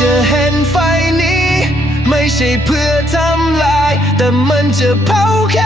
จะเห็นไฟนี้ ไม่ใช่เพื่อทำลาย แต่มันจะเผาแค่